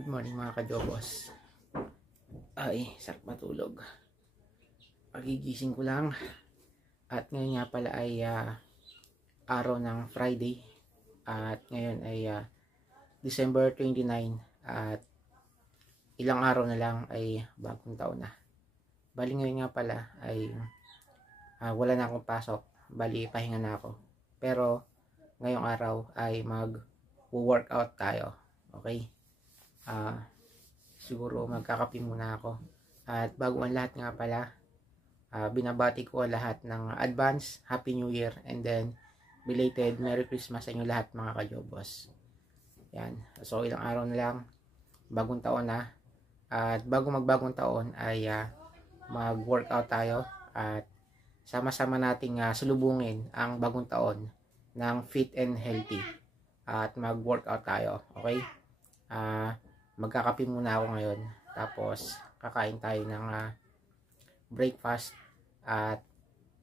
Good morning mga kajobos. Ay, sarap matulog. Pagigising ko lang. At ngayon nga pala ay araw ng Friday. At ngayon ay December 29. At ilang araw na lang ay bagong taon na. Bali ngayon nga pala ay wala na akong pasok. Bali pahinga na ako. Pero ngayong araw ay mag-workout tayo. Okay? Siguro magkakape muna ako. At bago ang lahat nga pala, binabati ko lahat ng advance Happy New Year and then belated Merry Christmas sa inyo lahat mga kajobos. Yan. So ilang araw na lang, bagong taon na. At bago magbagong taon ay mag-workout tayo at sama-sama nating sulubungin ang bagong taon ng fit and healthy. At mag-workout tayo. Okay? Magkakape muna ako ngayon. Tapos kakain tayo ng breakfast at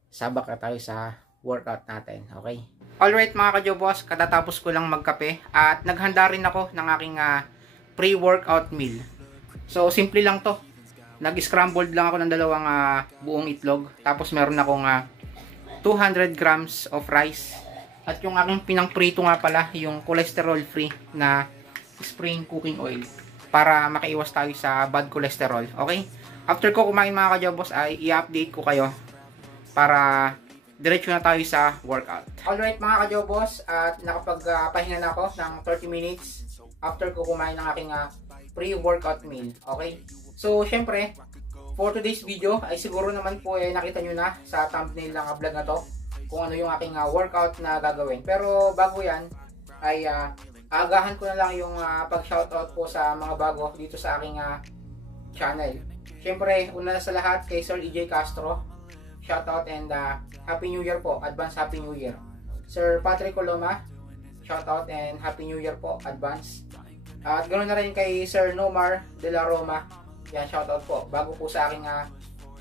sabak na tayo sa workout natin. Okay? Alright mga kajobos, katatapos ko lang magkape at naghanda rin ako ng aking pre-workout meal. So simple lang to. Nag-scrambled lang ako ng dalawang buong itlog. Tapos meron akong 200 grams of rice. At yung aking pinangprito nga pala, yung cholesterol free na spring cooking oil. Para makaiwas tayo sa bad cholesterol. Okay? After ko kumain mga kajobos ay i-update ko kayo para diretso na tayo sa workout. Alright mga kajobos, at nakapagpahinga na ako ng 30 minutes after ko kumain ng aking pre-workout meal. Okay? So syempre, for today's video ay siguro naman po nakita nyo na sa thumbnail ng vlog na to kung ano yung aking workout na gagawin. Pero bago yan ay agahan ko na lang yung pag-shoutout po sa mga bago dito sa aking channel. Siyempre, una na sa lahat kay Sir EJ Castro. Shoutout and Happy New Year po. Advance Happy New Year. Sir Patrick Coloma. Shoutout and Happy New Year po. Advance. At ganoon na rin kay Sir Nomar de la Roma. Yan, shoutout po. Bago po sa aking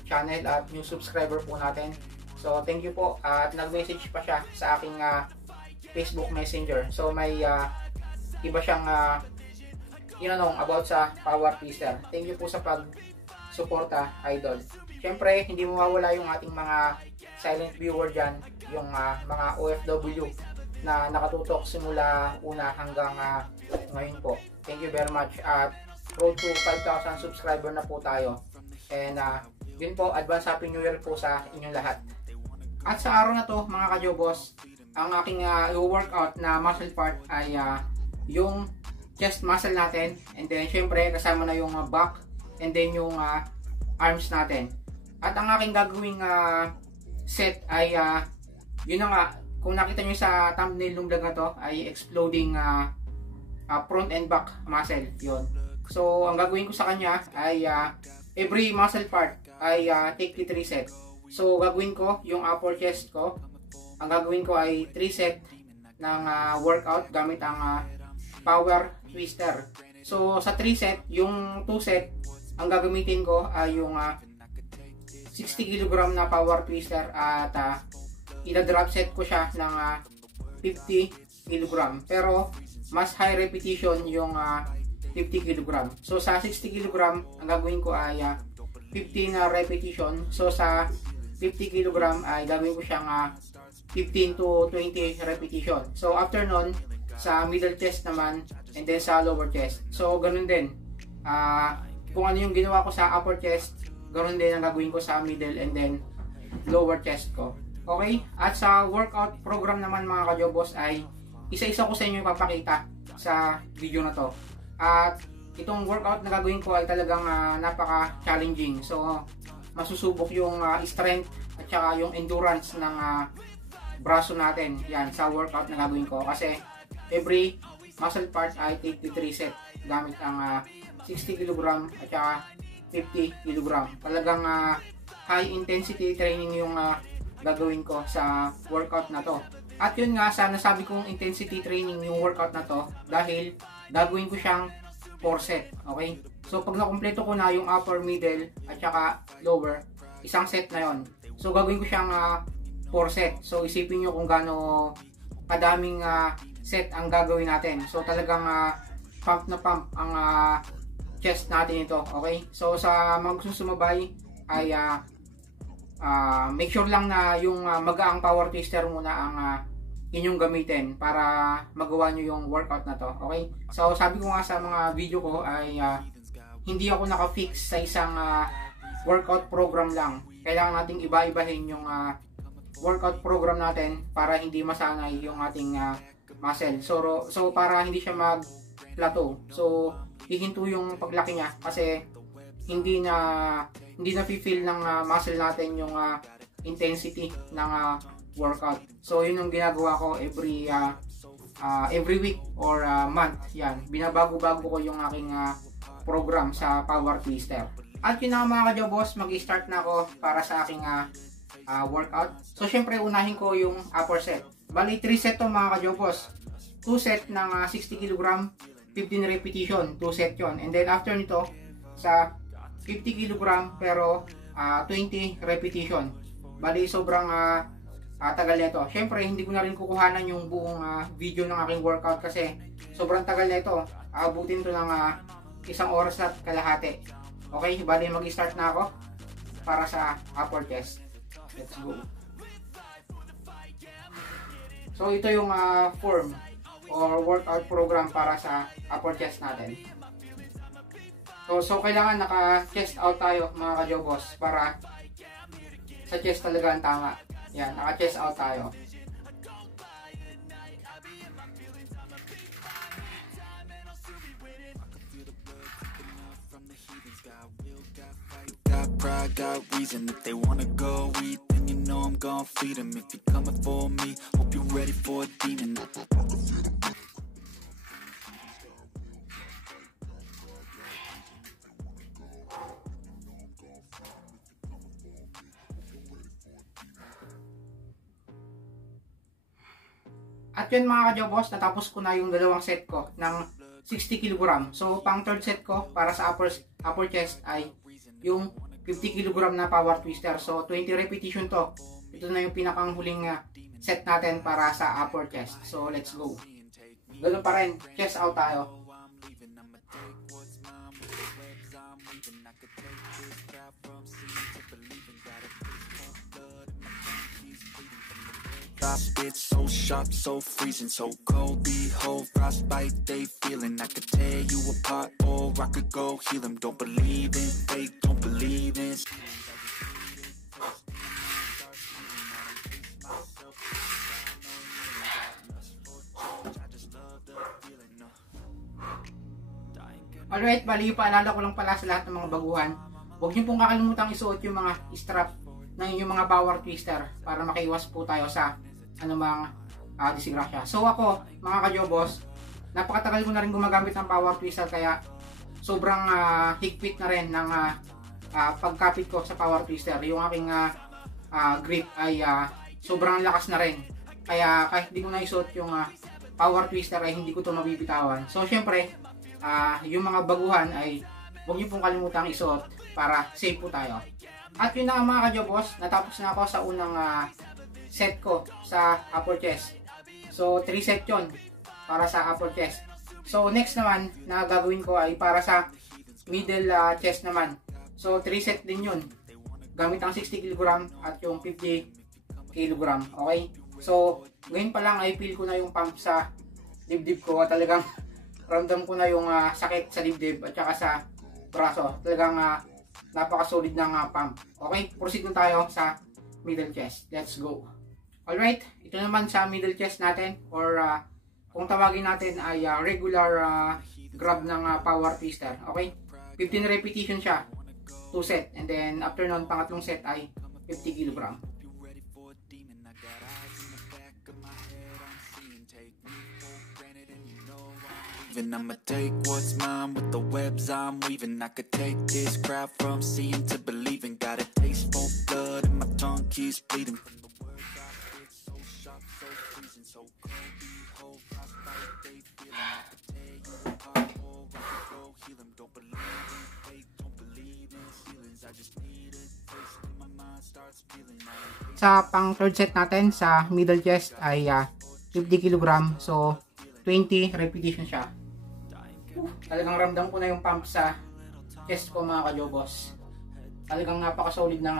channel at new subscriber po natin. So, thank you po. At nag-message pa siya sa aking Facebook Messenger. So, may iba siyang about sa Power Twister. Thank you po sa pag-suporta, idol. Siyempre, hindi mawawala yung ating mga silent viewer dyan, yung mga OFW na nakatutok simula una hanggang ngayon po. Thank you very much. At road to 5,000 subscriber na po tayo. And yun po, advance Happy New Year po sa inyong lahat. At sa araw na to, mga kajobos, ang aking workout na muscle part ay yung chest muscle natin, and then syempre kasama na yung back, and then yung arms natin. At ang aking gagawing set ay yun na nga, kung nakita nyo sa thumbnail ng vlog na to ay exploding front and back muscle, yun. So ang gagawin ko sa kanya ay every muscle part ay take 3 set. So gagawin ko yung upper chest ko, ang gagawin ko ay 3 set ng workout gamit ang Power Twister. So sa 3 set, yung 2 set ang gagamitin ko ay yung 60 kg na Power Twister at ina-drop set ko siya ng 50 kg. Pero mas high repetition yung 50 kg. So sa 60 kg ang gagawin ko ay 15 repetition. So sa 50 kg ay gagawin ko siyang 15 to 20 repetition. So after nun, sa middle chest naman, and then sa lower chest. So ganun din. Kung ano yung ginawa ko sa upper chest, ganun din ang gagawin ko sa middle and then lower chest ko. Okay? At sa workout program naman mga kajobos ay isa-isa ko sa inyo ipapakita sa video na to. At itong workout na gagawin ko ay talagang napaka-challenging. So masusubok yung strength at saka yung endurance ng braso natin. Yan, sa workout na gagawin ko. Kasi every muscle part ay take 3 set gamit ang 60 kg at saka 50 kg. Talagang high intensity training yung gagawin ko sa workout na to. At yun nga, sa nasabi kong intensity training yung workout na to dahil gagawin ko siyang 4 set. Okay? So pag nakumpleto ko na yung upper, middle at saka lower, isang set na yon. So gagawin ko siyang 4 set. So isipin nyo kung gaano kadaming set ang gagawin natin. So talagang pump ang chest natin ito. Okay? So sa mga gustong sumabay ay make sure lang na yung magaang power twister muna ang inyong gamitin para magawa nyo yung workout na to. Okay? So sabi ko nga sa mga video ko ay hindi ako naka-fix sa isang workout program lang. Kailangan nating iba-ibahin yung workout program natin para hindi masanay yung ating muscle. So para hindi siya mag-plateau. So hihinto yung paglaki niya kasi hindi na feel ng muscle natin yung intensity ng workout. So yun yung ginagawa ko every week or month. Yan, binabago-bago ko yung aking program sa power twister. At yun na mga ka-Jobos, mag-start na ako para sa aking workout. So syempre unahin ko yung upper set. Bali 3 set to mga ka-Jobos. 2 set ng 60 kg, 15 repetition, 2 set yon. And then after nito sa 50 kg pero 20 repetition. Bali sobrang tagal nito. Syempre hindi ko na rin kukuhanan yung buong video ng aking workout kasi sobrang tagal nito. Aabutin to ng 1 oras at kalahati. Okay, bali mag-start na ako para sa upper chest. Let's go. So ito yung form or workout program para sa upper chest natin. So kailangan naka-chest out tayo mga ka-Jobos para sa chest talaga ang tama. Yan, naka-chest out tayo. Got pride, got reason. If they wanna go eat, then you know I'm gon' feed them. If you're coming for me, hope you're ready for a demon. At yun mga ka-Jobos, natapos ko na yung dalawang set ko ng 60 kg. So pang third set ko para sa upper chest ay yung 50 kg na power twister. So 20 repetition to. Ito na yung pinakang huling set natin para sa upper chest. So let's go. Ganun pa rin, chest out tayo. I spit so sharp, so freezing, so cold. Behold, frostbite they feeling. I could tear you apart, or I could go heal them. Don't believe in fate, don't believe in. Alright, bali paalala ko lang pala sa lahat ng mga baguhan. Huwag niyo pong kakalimutang isuot yung mga strap ng inyong mga power twister para makaiwas po tayo sa anumang disgrasya. So ako, mga ka-Jobos, napakatagal ko na rin gumagamit ng power twister kaya sobrang higpit na rin ng pagkapit ko sa power twister. Yung aking grip ay sobrang lakas na rin. Kaya kahit di ko na isuot yung power twister ay hindi ko to mabibitawan. So syempre, yung mga baguhan ay huwag niyo pong kalimutang isuot para safe po tayo. At yun na mga ka-Jobos, natapos na ako sa unang set ko sa upper chest. So 3 set yun para sa upper chest. So next naman na gagawin ko ay para sa middle chest naman. So 3 set din yun. Gamit ang 60 kg at yung 50 kg. Okay? So ngayon pa lang ay feel ko na yung pump sa dibdib ko. Talagang ramdam ko na yung sakit sa dibdib at saka sa braso. Talagang napaka-solid ng pump. Okay, proceed na tayo sa middle chest. Let's go. Alright, ito naman sa middle chest natin or kung tawagin natin ay regular grab ng power twister. Okay, 15 repetition siya, 2 set. And then after nun, pangatlong set ay 50 kg. I'ma take what's mine with the webs I'm weaving. I could take this crowd from seeing to believing. Got a taste for blood and my tongue keeps bleeding. From the words I spit, so sharp, so freezing, so cold. Behold, frostbite they feeling. I could tear you apart, or I could go heal them. Don't believe in fate, don't believe in ceilings. I just need a taste and my mind starts feeling. Sa pang third set natin sa middle chest ay 50 kg. So 20 repetition siya. Talagang ramdam ko na yung pump sa chest ko mga kajobos. Talagang napaka-solid ng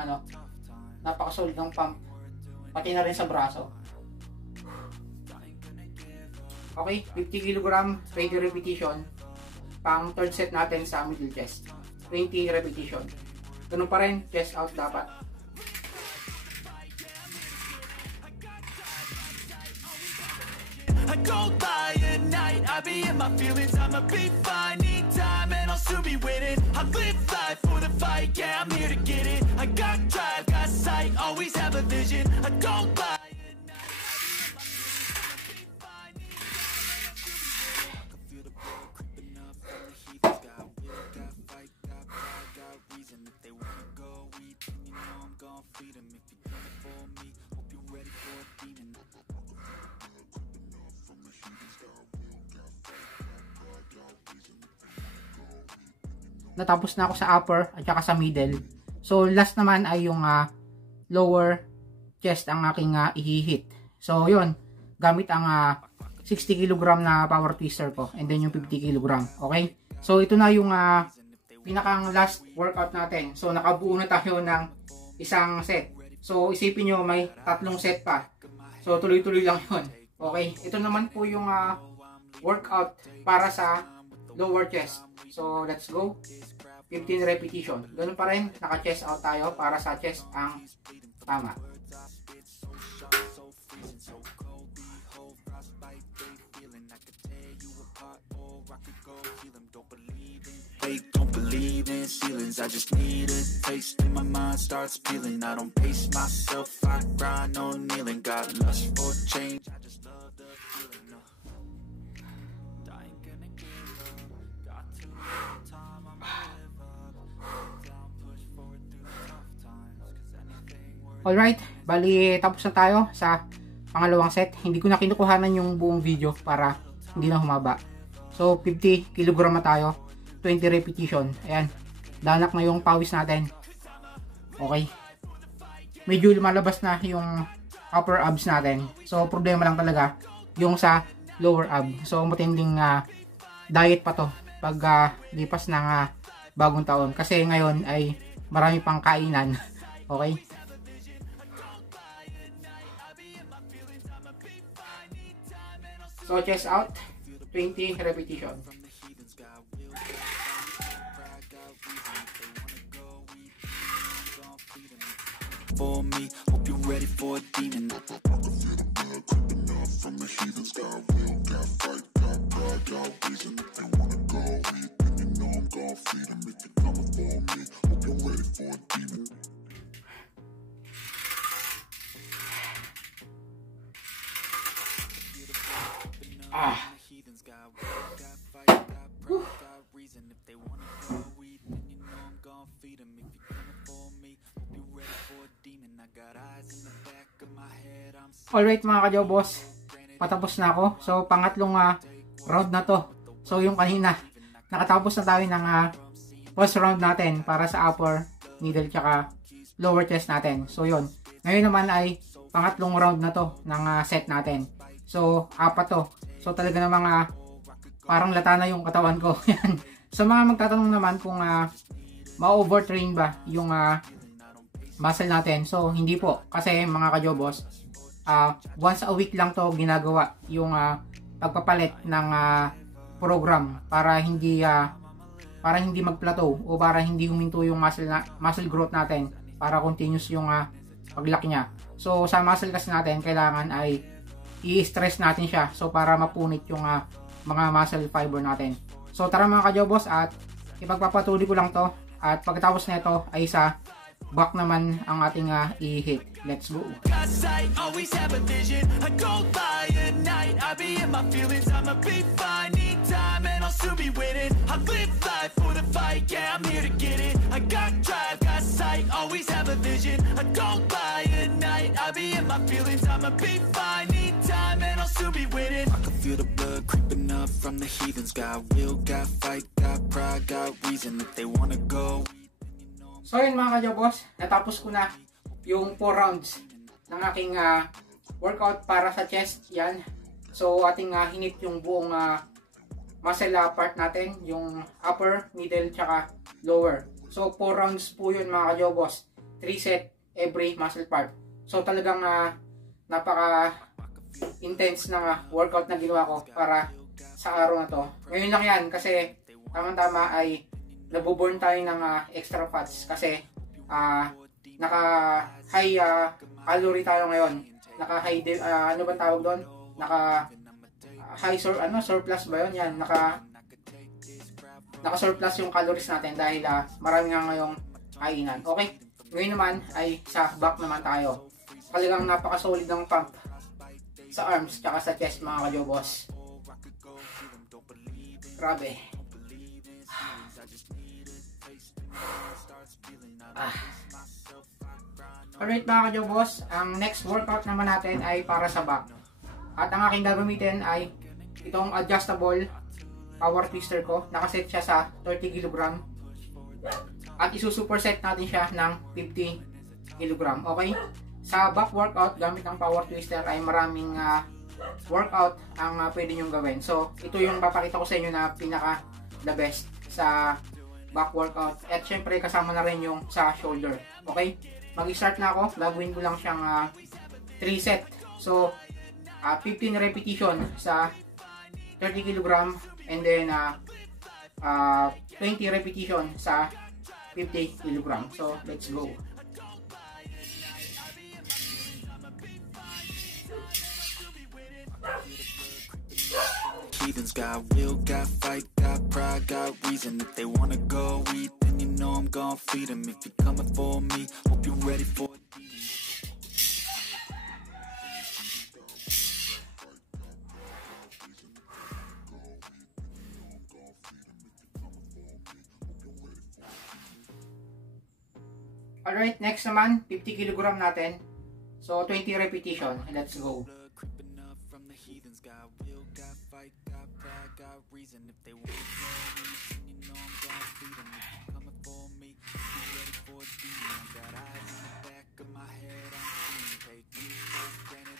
napaka-solid ng pump. Pati na rin sa braso. Okay, 50 kg, 20 repetition. Pang third set natin sa middle chest. 20 repetition. Ganun pa rin, chest out dapat. I don't lie at night, I be in my feelings, I'ma be fine, need time and I'll soon be winning. I live life for the fight, yeah, I'm here to get it. I got drive, got sight, always have a vision. I don't lie. Natapos na ako sa upper at saka sa middle. So last naman ay yung lower chest ang aking ihihit. So yun, gamit ang 60 kg na power twister ko and then yung 50 kg. Okay? So ito na yung pinakang last workout natin. So nakabuo na tayo ng isang set. So isipin nyo may 3 set pa. So tuloy-tuloy lang yun. Okay? Ito naman po yung workout para sa lower chest. So let's go. 15 repetition. Ganun pa rin, naka-chest out tayo para sa chest ang tama. Don't believe in ceilings, I just need a taste and my mind starts peeling. I don't pace myself, I grind on kneeling. Got lust for change, I just love the feeling. I ain't gonna give up, got too little time, I'ma live up. Down, push forward through the tough times, cause anything worth. Alright, bali tapos na tayo sa pangalawang set. Hindi ko na kinukuhanan yung buong video para hindi na humaba. So 50 kg na tayo. 20 repetition. Ayan. Danak na yung pawis natin. Okay. Medyo lumalabas na yung upper abs natin. So, problema lang talaga yung sa lower ab. So, matinding diet pa to pag lipas ng bagong taon. Kasi ngayon ay marami pang kainan. Okay. So, chest out. 20 repetition. For me, hope you're ready for a demon. I can feel the blood creeping up from the heathens. Got will, got fight, got pride, got reason. If you wanna go eat, then you know I'm gon' feed them. If you're coming for me, hope you're ready for a demon. Alright mga kajobos, patapos na ako. So pangatlong round na to. So yung kanina, nakatapos na tayo ng first round natin para sa upper, middle, tsaka lower chest natin. So yun, ngayon naman ay pangatlong round na to ng set natin. So 4 to. So talaga namang parang lata na yung katawan ko. Yan. So mga magtatanong naman kung ma-overtrain ba yung muscle natin. So hindi po, kasi mga kajobos, once a week lang to ginagawa yung pagpapalit ng program para hindi mag-plateau o para hindi huminto yung muscle growth natin, para continuous yung paglaki niya. So sa muscle kasi natin kailangan ay i-stress natin siya, so para mapunit yung mga muscle fiber natin. So tara mga kajobos, at ipagpapatuloy ko lang to, at pagkatapos nito ay sa back naman ang ating i-hit. Let's go. Always have a vision. I don't lie at night. I be in my feelings. I'ma be fine. Need time and I'll soon be winning. I live life for the fight. Yeah, I'm here to get it. I got drive, got sight. Always have a vision. I don't lie at night. I be in my feelings. I'ma be fine. Need time and I'll soon be winning. I can feel the blood creeping up from the heathens. Got will, got fight, got pride, got reason. If they wanna go. So yun mga kajobos, natapos ko na yung 4 rounds ng aking workout para sa chest. Yan. So ating hinit yung buong muscle part natin, yung upper, middle, tsaka lower. So 4 rounds po yun mga kajobos, 3 set every muscle part. So talagang napaka intense na workout na ginawa ko para sa araw na to. Ngayon lang yan kasi tama-tama ay nabuburn tayo ng extra fats kasi naka high calorie tayo ngayon. Naka high ano ba tawag doon? Naka high surplus ba 'yon? Yan, naka surplus yung calories natin dahil marami nga ngayong kainan. Okay. Ngayon naman ay sa back naman tayo. Talagang napaka-solid ng pump sa arms tsaka sa chest mga kajobos. Grabe. Alright mga kajobos, ang next workout naman natin ay para sa back. At ang aking gagamitin ay itong adjustable power twister ko. Nakaset siya sa 30 kg. At isusuperset natin siya ng 50 kg. Okay? Sa back workout, gamit ng power twister ay maraming workout ang pwede nyong gawin. So, ito yung papakita ko sa inyo na pinaka the best sa back workout. At syempre, kasama na rin yung sa shoulder. Okay? Mag-start na ako. Gagawin ko lang siyang 3 set. So, 15 repetition sa 30 kg and then 20 repetition sa 50 kg. So, let's go. Heathens got will, got fight, got pride, got reason. If they wanna go eat, then you know I'm gonna feed them. If you're coming for me, hope you're ready for it. Alright, next naman, 50 kg natin. So, 20 repetition. Let's go.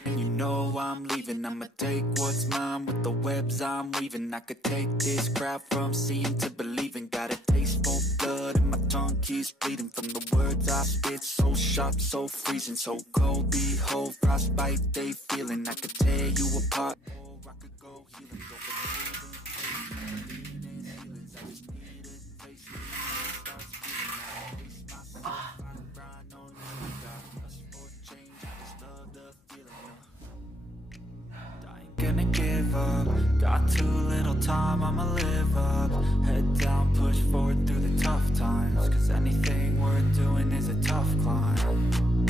And you know I'm leaving, I'ma take what's mine with the webs I'm weaving. I could take this crowd from seeing to believing. Got a taste for blood and my tongue keeps bleeding from the words I spit. So sharp, so freezing, so cold. Behold, frostbite they feeling. I could tear you apart. Or I could go healing. Don't believe in healings. I just need a taste of it. Starts feeling. I taste myself. I grind on you. Got us for change. I just love the feeling. I ain't gonna give up. Got too little time, I'ma live up. Head down, push forward through the tough times. Cause anything worth doing is a tough climb.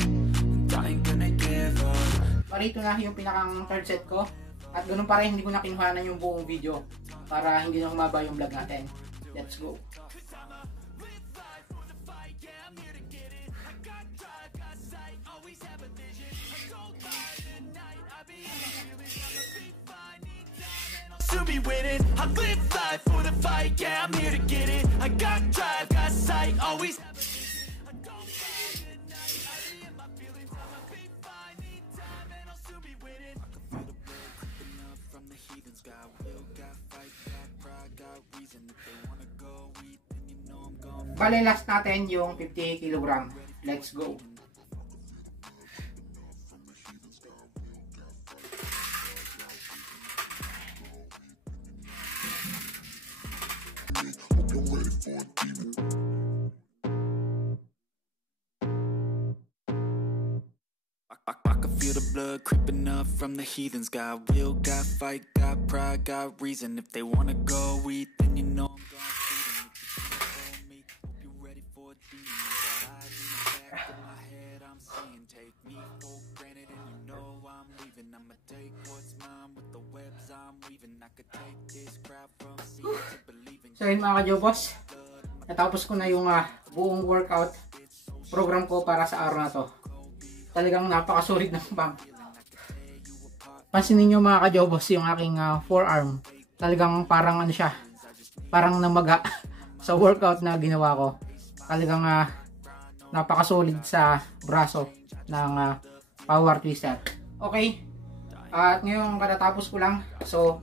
And I ain't gonna give up. Parito na yung pinakang third set ko. At ganun pa rin, hindi ko na kinuhanan yung buong video para hindi na humaba yung vlog natin. Let's go. To be winning, I live life for the fight. Yeah, I'm here to get it. I got drive, got sight, always. Bale, last natin yung 50 kg. Let's go. I can feel the blood creeping up from the heathens. Got will, got fight, got pride, got reason. If they wanna go eat, then you know I'm gonna feed them. If you follow me, hope you're ready for a demon. Got eyes in the back of my head, I'm seeing. Take me for granted and you know I'm leaving. I'ma take what's mine with the webs I'm weaving. I could take this crowd from seeing to believing. So yun mga kajobos, natapos ko na yung buong workout program ko para sa araw na to. Talagang napakasulit ng pump. Pansinin nyo mga kajobos yung aking forearm. Talagang parang ano siya, parang namaga sa workout na ginawa ko. Talagang napakasulit sa braso ng power twister. Okay, at ngayon katatapos ko lang. So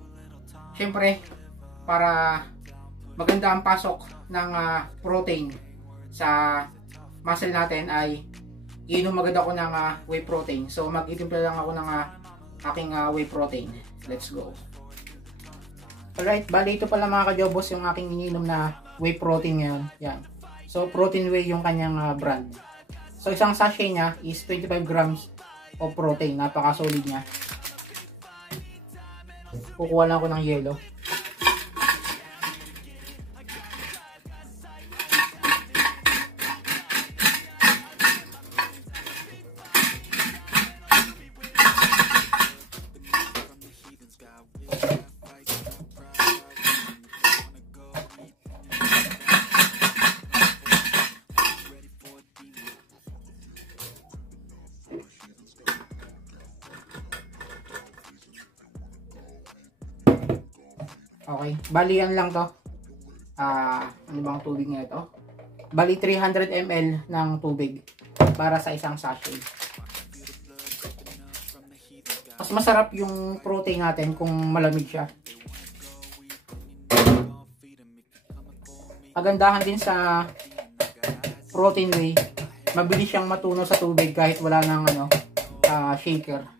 syempre para maganda ang pasok ng protein sa muscle natin ay iinom agad ako ng whey protein. So mag-itimpla lang ako ng aking whey protein. Let's go. Alright, bali ito pala mga kajobos yung aking ininom na whey protein ngayon. Yan. So protein whey yung kanyang brand. So isang sachet niya is 25 grams of protein. Napaka-solid niya. Kukuha lang ako ng yelo. Okay, bali yan lang to. Ano bang tubig nga ito? Bali 300 ml ng tubig para sa isang sachet. Mas masarap yung protein natin kung malamig siya. Kagandahan din sa protein whey, mabilis siyang matunaw sa tubig kahit wala nang shaker.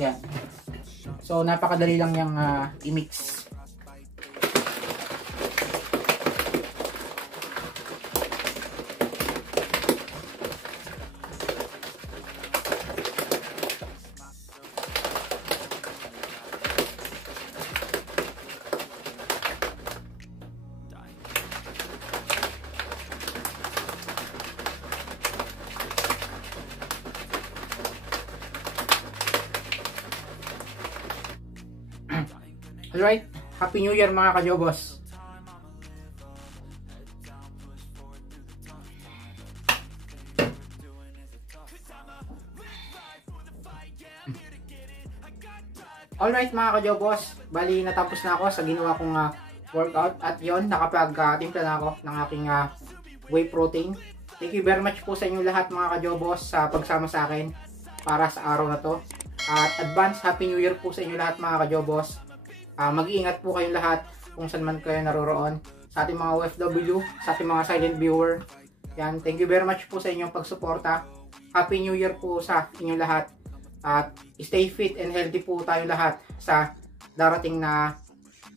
Yan. So napakadali lang yung i-mix. Alright, Happy New Year mga kajobos. Alright mga kajobos, bali natapos na ako sa ginawa kong workout at yon nakapag-timpla na ako ng aking whey protein. Thank you very much po sa inyo lahat mga kajobos sa pagsama sa akin para sa araw na to. At advance Happy New Year po sa inyo lahat mga kajobos. Mag-iingat po kayong lahat kung saan man kayo naroroon, sa ating mga OFW, sa ating mga silent viewer. Yan, thank you very much po sa inyong pagsuporta. Happy New Year po sa inyong lahat. At stay fit and healthy po tayo lahat sa darating na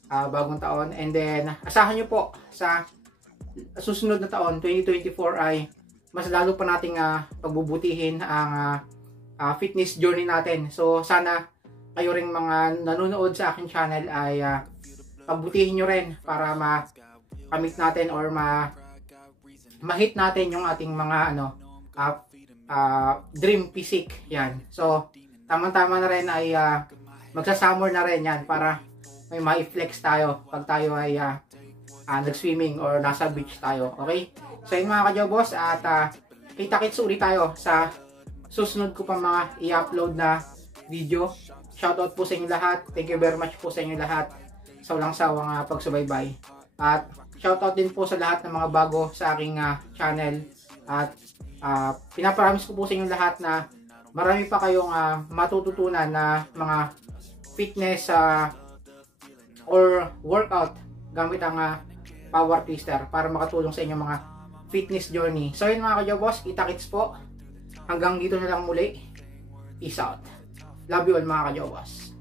bagong taon. And then, asahan nyo po sa susunod na taon, 2024, ay mas lalo pa nating pagbubutihin ang fitness journey natin. So, sana kayo ring mga nanonood sa aking channel ay pagbutihin nyo rin para ma-commit natin or ma-hit natin yung ating mga dream physique. Yan. So, tama-tama na rin ay magsa-summer na rin yan para may ma-flex tayo pag tayo ay nag-swimming or nasa beach tayo. Okay? So, yun mga kajobos, at kita-kits ulit tayo sa susunod ko pa mga i-upload na video. Shoutout po sa inyo lahat. Thank you very much po sa inyo lahat sa walang sawang pagsubaybay. At shoutout din po sa lahat ng mga bago sa aking channel. At pinapromise ko po sa inyo lahat na marami pa kayong matututunan na mga fitness or workout gamit ang power twister para makatulong sa inyong mga fitness journey. So yun mga kajobos, kita-kits po. Hanggang dito na lang muli. Peace out. Love you all mga kajobos.